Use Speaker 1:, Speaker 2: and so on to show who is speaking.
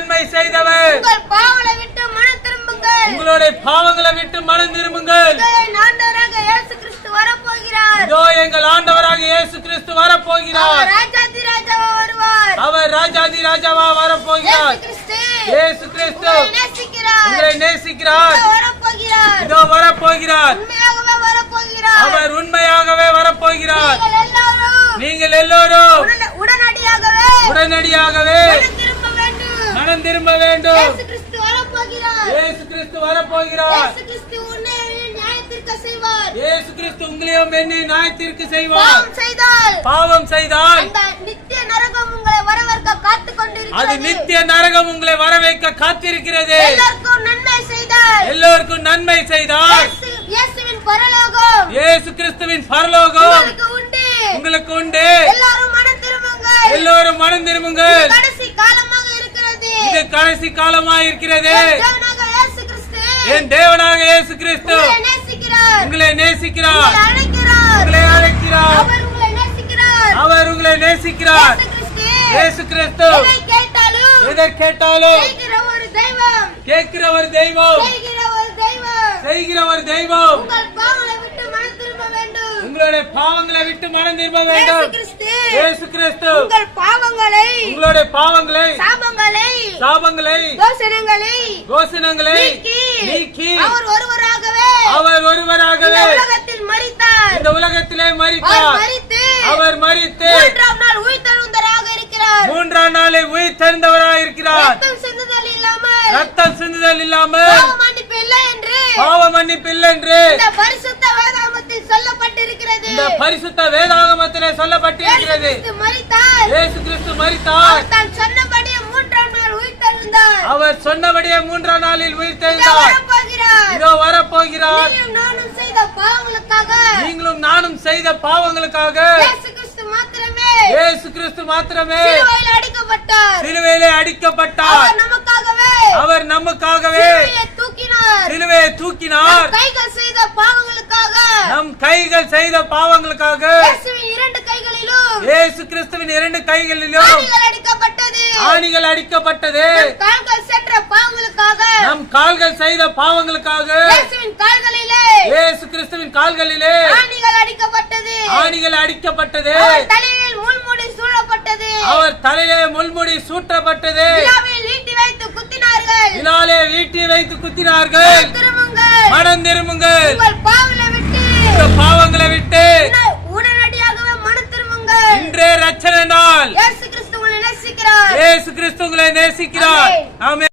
Speaker 1: நன்மை செய்தவர்.
Speaker 2: உங்கள் பாவங்களை விட்டு மனம் திரும்புங்கள்.
Speaker 1: உங்களுடைய பாவங்களை விட்டு மனம் திரும்புங்கள்.
Speaker 2: இதோ என் ஆண்டவராக இயேசு கிறிஸ்து வரப்போகிறார்.
Speaker 1: இதோ எங்கள் ஆண்டவராக இயேசு கிறிஸ்து வரப்போகிறார்.
Speaker 2: அவர் ராஜாதி ராஜாவா வருவார்.
Speaker 1: அவர் ராஜாதி ராஜாவா வரப்போகிறார். இயேசு கிறிஸ்து.
Speaker 2: உங்களை நேசிக்கிறார். வரப்போகிறார்.
Speaker 1: இதோ வரப்போகிறார்.
Speaker 2: உண்மையாகவே வரப்போகிறார்.
Speaker 1: அவர் உண்மையாகவே வரப்போகிறார்.
Speaker 2: நீங்கள் எல்லாரும்
Speaker 1: நீங்கள் எல்லோரும்
Speaker 2: உடன- உடனடியாகவே
Speaker 1: உடனடியாகவே
Speaker 2: மனம் திரும்ப வேண்டும். இயேசு கிறிஸ்து வரப்போகிறார்.
Speaker 1: இயேசு கிறிஸ்து உங்களையும் என்னை நியாயத்திற்கு செய்வார்.
Speaker 2: பாவம் செய்தால் நித்திய நரகம் உங்களை வரவேற்க காத்துக்
Speaker 1: அது
Speaker 2: கொண்டிருக்கிறது
Speaker 1: நித்திய நரகம் உங்களை வரவைக்க காத்திருக்கிறது.
Speaker 2: எல்லாருக்கும் நன்மை செய்தால்
Speaker 1: எல்லோருக்கும் நன்மை செய்தால்
Speaker 2: இயேசு- இயேசுவின் பரலோகம்
Speaker 1: இயேசு கிறிஸ்துவின் பரலோகம்
Speaker 2: உங்களுக்கு உண்டு.
Speaker 1: உங்களுக்கு உண்டு.
Speaker 2: எல்லாரும் மனம் திரும்புங்கள்.
Speaker 1: எல்லோரும் மனம் திரும்புங்கள்
Speaker 2: கடைசி காலமாக இருக்கிறது
Speaker 1: இது கடைசி காலமாய் இருக்கிறது என் தேவனாக இயேசு கிறிஸ்து
Speaker 2: உங்களை நேசிக்கிறார்.
Speaker 1: உங்களை
Speaker 2: அழைக்கிறார். அவர் உங்களை நேசிக்கிறார். இயேசு கிறிஸ்து எதை கேட்டாலும்
Speaker 1: கேட்கிற ஒரு தெய்வம்.
Speaker 2: செய்கிற ஒரு தெய்வம்
Speaker 1: செய்கிற ஒரு தெய்வம்
Speaker 2: உங்கள் பாவங்களை விட்டு மனம் திரும்ப வேண்டும்
Speaker 1: உங்களுடைய பாவங்களை விட்டு மனம் திரும்ப வேண்டும். இயேசு கிறிஸ்து
Speaker 2: உங்கள் பாவங்களை
Speaker 1: உங்களுடைய பாவங்களை
Speaker 2: சாபங்களை
Speaker 1: சாபங்களை
Speaker 2: தோஷணங்களை
Speaker 1: கோசனங்களை
Speaker 2: நீக்கி அவர் ஒருவராகவே
Speaker 1: அவர்
Speaker 2: இந்த
Speaker 1: ஒருவராகவே
Speaker 2: உலகத்தில் மரித்தார்.
Speaker 1: இந்த உலகத்திலே
Speaker 2: அவர்
Speaker 1: மறித்தார்
Speaker 2: மரித்து
Speaker 1: அவர் மறித்து
Speaker 2: மூன்றாம் நாள் உயிர்த்தெழுந்தவராக இருக்கிறார்.
Speaker 1: மூன்றாம் நாளை உயிர் தெரிந்தவராய் இருக்கிறார்.
Speaker 2: ரத்தம் சிந்துதல் இல்லாமல்
Speaker 1: ரத்தம் சிந்துதல் இல்லாமல்
Speaker 2: பாவ மன்னிப்பு இல்லை என்று
Speaker 1: பாவ மன்னிப்பு இல்லை என்று
Speaker 2: இந்த
Speaker 1: இந்த பரிசுத்த வேதாகமத்திலே சொல்லப்பட்டிருக்கிறது.
Speaker 2: இயேசு கிறிஸ்து மரித்தார். தான் சொன்னபடியே மூன்றாம் நாள் உயிர்த்தெழுந்தார்.
Speaker 1: அவர் சொன்னபடியே மூன்றாம் நாளில் உயிர்
Speaker 2: இதோ
Speaker 1: தெரிந்தார்
Speaker 2: வரப்போகிறார் நானும் செய்த பாவங்களுக்காக.
Speaker 1: நீங்களும் நானும் செய்த பாவங்களுக்காக.
Speaker 2: இயேசு கிறிஸ்து மாத்திரமே.
Speaker 1: இயேசு கிறிஸ்து மாத்திரமே.
Speaker 2: சிலுவையில் அடிக்கப்பட்டார்.
Speaker 1: சிலுவையிலே அடிக்கப்பட்டார்
Speaker 2: அவர் நமக்காகவே
Speaker 1: அவர் நமக்காகவே
Speaker 2: சிலுவையை தூக்கினார்
Speaker 1: சிலுவையை தூக்கினார்
Speaker 2: நம் கைகள் செய்த பாவங்களுக்காக
Speaker 1: நம் கைகள் செய்த பாவங்களுக்காக
Speaker 2: இயேசுவின் இரண்டு கைகளிலும்
Speaker 1: இயேசு கிறிஸ்துவின் இரண்டு கைகளிலும்
Speaker 2: ஆணிகள் அடிக்கப்பட்டது.
Speaker 1: ஆணிகள் அடிக்கப்பட்டது.
Speaker 2: நம் கால்கள் சென்ற பாவங்களுக்காக
Speaker 1: நம் கால்கள் செய்த பாவங்களுக்காக
Speaker 2: இயேசுவின் கால்களிலே
Speaker 1: இயேசு கிறிஸ்துவின் கால்களிலே
Speaker 2: ஆணிகள் அடிக்கப்பட்டது.
Speaker 1: ஆணிகள் அடிக்கப்பட்டது.
Speaker 2: அவர் தலையில் முள்முடி சூழப்பட்டது.
Speaker 1: அவர் தலையிலே முள்முடி சூட்டப்பட்டது.
Speaker 2: ஈட்டி வைத்து குத்தினார்கள்.
Speaker 1: இனாலே வீட்டி வைத்து குத்தினார்கள். மனம் திரும்புங்கள்.
Speaker 2: உங்கள் பாவங்களை விட்டு
Speaker 1: இந்த பாவங்களை விட்டு
Speaker 2: உடனே- உடனடியாகவே மனம் திரும்புங்கள்.
Speaker 1: இன்றே ரச்சனை நாள்
Speaker 2: இயேசு கிறிஸ்து உங்களை நேசிக்கிறார்.
Speaker 1: இயேசு கிறிஸ்து உங்களை நேசிக்கிறார். ஆமென்.